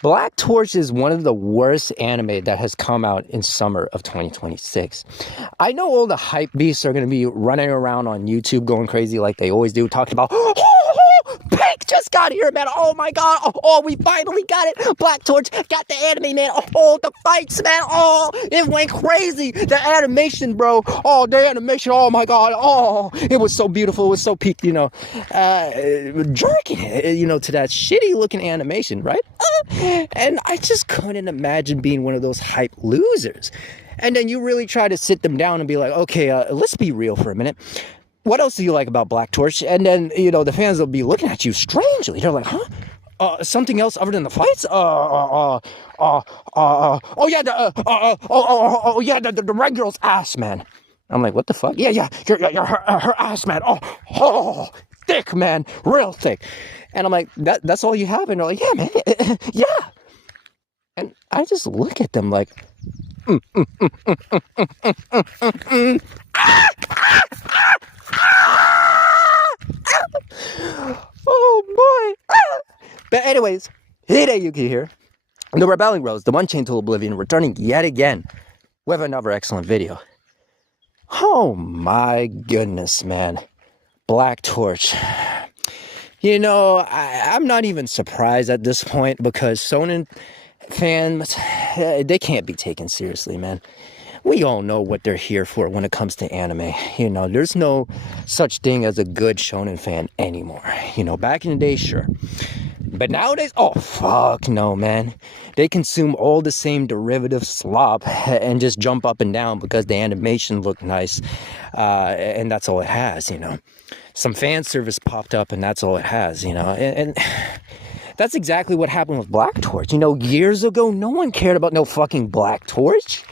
Black Torch is one of the worst anime that has come out in summer of 2026. I know all the hype beasts are going to be running around on YouTube going crazy like they always do, talking about, Pink just got here, man. Oh my god. Oh, we finally got it. Black Torch got the anime, man. Oh, the fights, man. Oh, it went crazy. The animation, bro. Oh, the animation. Oh my god. Oh, it was so beautiful. It was so peak, jerking it, to that shitty looking animation, right? And I just couldn't imagine being one of those hype losers. And then you really try to sit them down and be like, okay, let's be real for a minute. What else do you like about Black Torch? And then, the fans will be looking at you strangely. They're like, huh? Something else other than the fights? Oh yeah, the red girl's ass, man. I'm like, what the fuck? Yeah, her ass, man. Oh, thick, man, real thick. And I'm like, that's all you have? And they're like, yeah, man, yeah. And I just look at them like, oh boy. But anyways, hey, Yuki here. The Rebelling Rose, the one chained to oblivion, returning yet again with another excellent video. Oh my goodness, man. Black Torch. I'm not even surprised at this point because Shonen fans, they can't be taken seriously, man. We all know what they're here for when it comes to anime. There's no such thing as a good Shonen fan anymore. Back in the day, sure. But nowadays, oh, fuck no, man. They consume all the same derivative slop and just jump up and down because the animation looked nice. And that's all it has, Some fan service popped up and that's all it has, And that's exactly what happened with Black Torch. Years ago, no one cared about no fucking Black Torch.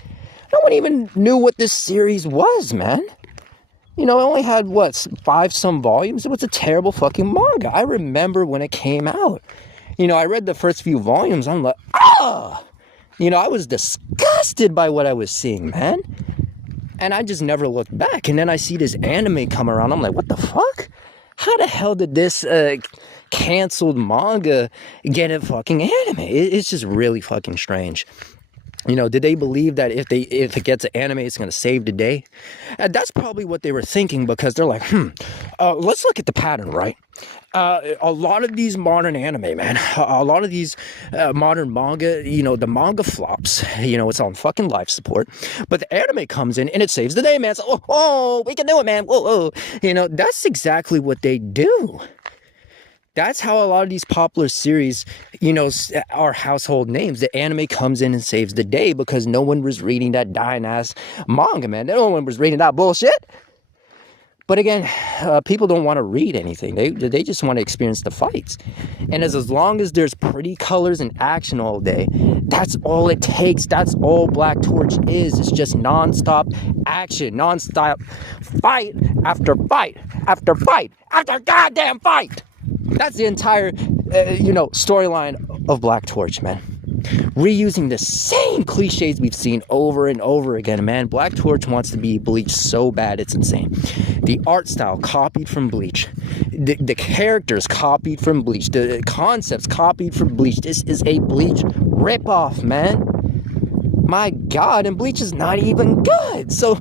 No one even knew what this series was, man. It only had, 5 some volumes? It was a terrible fucking manga. I remember when it came out. I read the first few volumes. I'm like, I was disgusted by what I was seeing, man. And I just never looked back. And then I see this anime come around. I'm like, what the fuck? How the hell did this canceled manga get a fucking anime? It's just really fucking strange. Did they believe that if it gets an anime, it's going to save the day? That's probably what they were thinking because they're like, let's look at the pattern, right? A lot of these modern anime, man, a lot of these modern manga, the manga flops, it's on fucking life support, but the anime comes in and it saves the day, man. So, oh, we can do it, man. Whoa. That's exactly what they do. That's how a lot of these popular series, are household names. The anime comes in and saves the day because no one was reading that dying-ass manga, man. No one was reading that bullshit. But again, people don't want to read anything. They just want to experience the fights. And as long as there's pretty colors and action all day, that's all it takes. That's all Black Torch is. It's just nonstop action, nonstop fight after fight after fight after goddamn fight. That's the entire, storyline of Black Torch, man. Reusing the same cliches we've seen over and over again, man. Black Torch wants to be Bleach so bad, it's insane. The art style copied from Bleach. The characters copied from Bleach. The concepts copied from Bleach. This is a Bleach ripoff, man. My God, and Bleach is not even good. So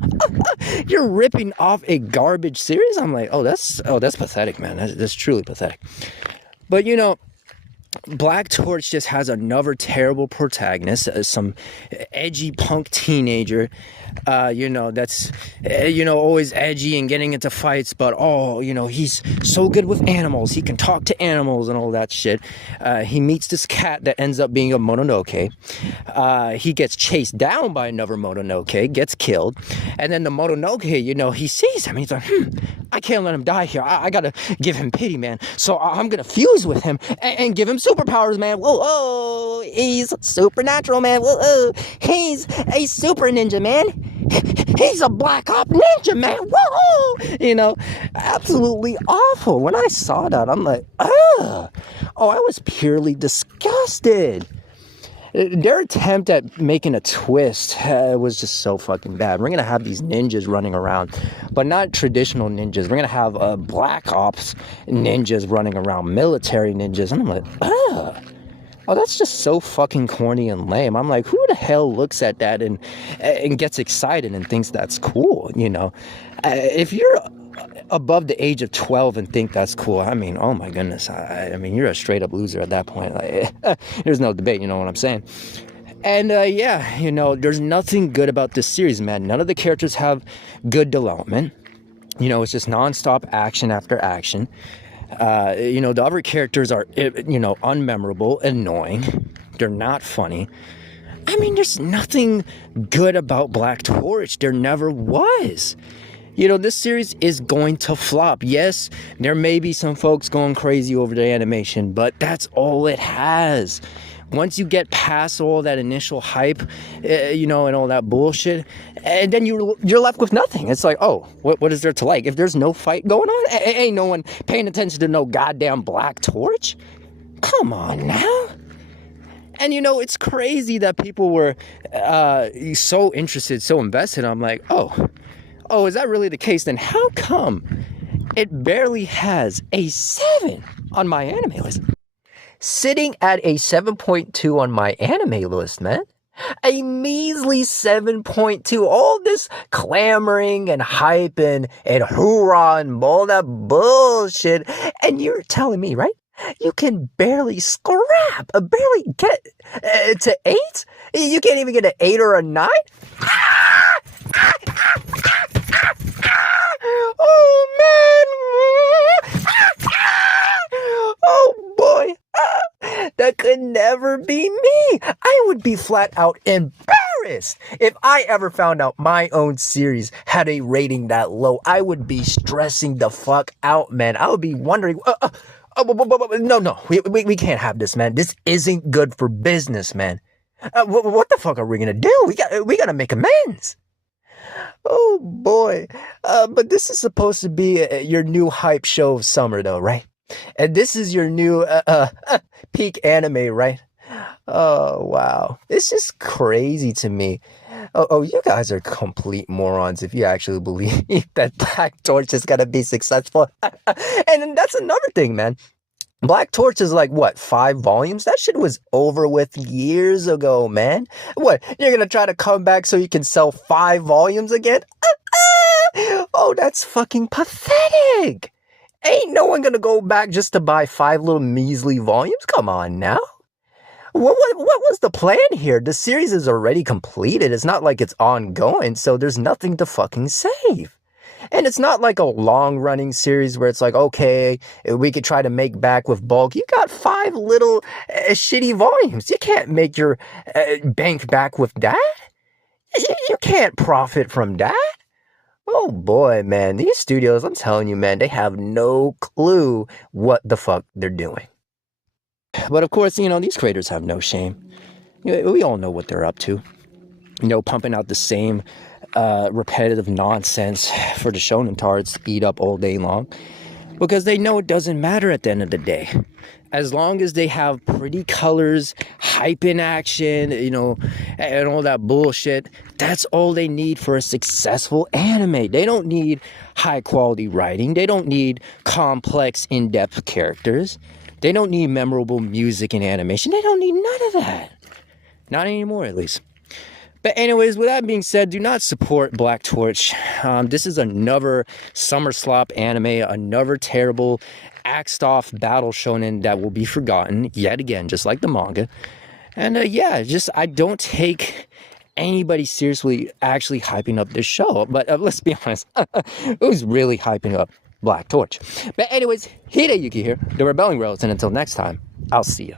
you're ripping off a garbage series? I'm like, that's pathetic, man. That's truly pathetic. But Black Torch just has another terrible protagonist, some edgy punk teenager, that's, always edgy and getting into fights, but, he's so good with animals. He can talk to animals and all that shit. He meets this cat that ends up being a Mononoke. He gets chased down by another Mononoke, gets killed, and then the Mononoke, he sees him. He's like, I can't let him die here. I gotta give him pity, man. So I'm gonna fuse with him and give him superpowers, man. Whoa, he's supernatural, man. Whoa, he's a super ninja, man. He's a black op ninja, man. Whoa, absolutely awful. When I saw that, I'm like, I was purely disgusted. Their attempt at making a twist was just so fucking bad. We're going to have these ninjas running around, but not traditional ninjas. We're going to have black ops ninjas running around, military ninjas. And I'm like, Oh, that's just so fucking corny and lame. I'm like, who the hell looks at that and gets excited and thinks that's cool, you know? If you're above the age of 12 and think that's cool, I mean, oh my goodness. I mean, you're a straight up loser at that point. Like, there's no debate, you know what I'm saying? And yeah, you know, there's nothing good about this series, man. None of the characters have good development. You know, it's just nonstop action after action. You know, the other characters are, you know, unmemorable, annoying. They're not funny. I mean, there's nothing good about Black Torch. There never was. You know, this series is going to flop. Yes, there may be some folks going crazy over the animation, but that's all it has. Once you get past all that initial hype, you know, and all that bullshit, and then you're left with nothing. It's like, oh, what is there to like? If there's no fight going on, ain't no one paying attention to no goddamn Black Torch. Come on now. And, you know, it's crazy that people were so interested, so invested. I'm like, oh, is that really the case? Then how come it barely has a 7 on my anime list? Sitting at a 7.2 on my anime list, man. A measly 7.2. All this clamoring and hype and hoorah and all that bullshit. And you're telling me, right? You can barely barely get to 8? You can't even get an 8 or a 9? Oh, man. Oh, boy. That could never be me. I would be flat out embarrassed if I ever found out my own series had a rating that low. I would be stressing the fuck out, man. I would be wondering, no, we can't have this, man. This isn't good for business, man. What the fuck are we gonna do? We gotta make amends. Oh boy. But this is supposed to be your new hype show of summer, though, right? And this is your new peak anime, right? Oh, wow. It's just crazy to me. Oh, you guys are complete morons if you actually believe that Black Torch is going to be successful. And that's another thing, man. Black Torch is like, what, 5 volumes? That shit was over with years ago, man. What, you're going to try to come back so you can sell 5 volumes again? Oh, that's fucking pathetic. Ain't no one gonna go back just to buy 5 little measly volumes. Come on now. What was the plan here? The series is already completed. It's not like it's ongoing, so there's nothing to fucking save. And it's not like a long-running series where it's like, okay, we could try to make back with bulk. You got 5 little shitty volumes. You can't make your bank back with that. You can't profit from that. Oh boy, man, these studios, I'm telling you, man, they have no clue what the fuck they're doing. But of course, you know, these creators have no shame. You know, we all know what they're up to. You know, pumping out the same repetitive nonsense for the shonen tards to eat up all day long. Because they know it doesn't matter at the end of the day. As long as they have pretty colors, hype in action, you know, and all that bullshit, that's all they need for a successful anime. They don't need high quality writing. They don't need complex, in-depth characters. They don't need memorable music and animation. They don't need none of that. Not anymore, at least. But anyways, with that being said, do not support Black Torch. This is another summer slop anime, another terrible axed off battle shonen that will be forgotten yet again, just like the manga. And yeah, just I don't take anybody seriously actually hyping up this show. But let's be honest, who's really hyping up Black Torch? But anyways, Yuki here, the Rebelling Rose, and until next time, I'll see you.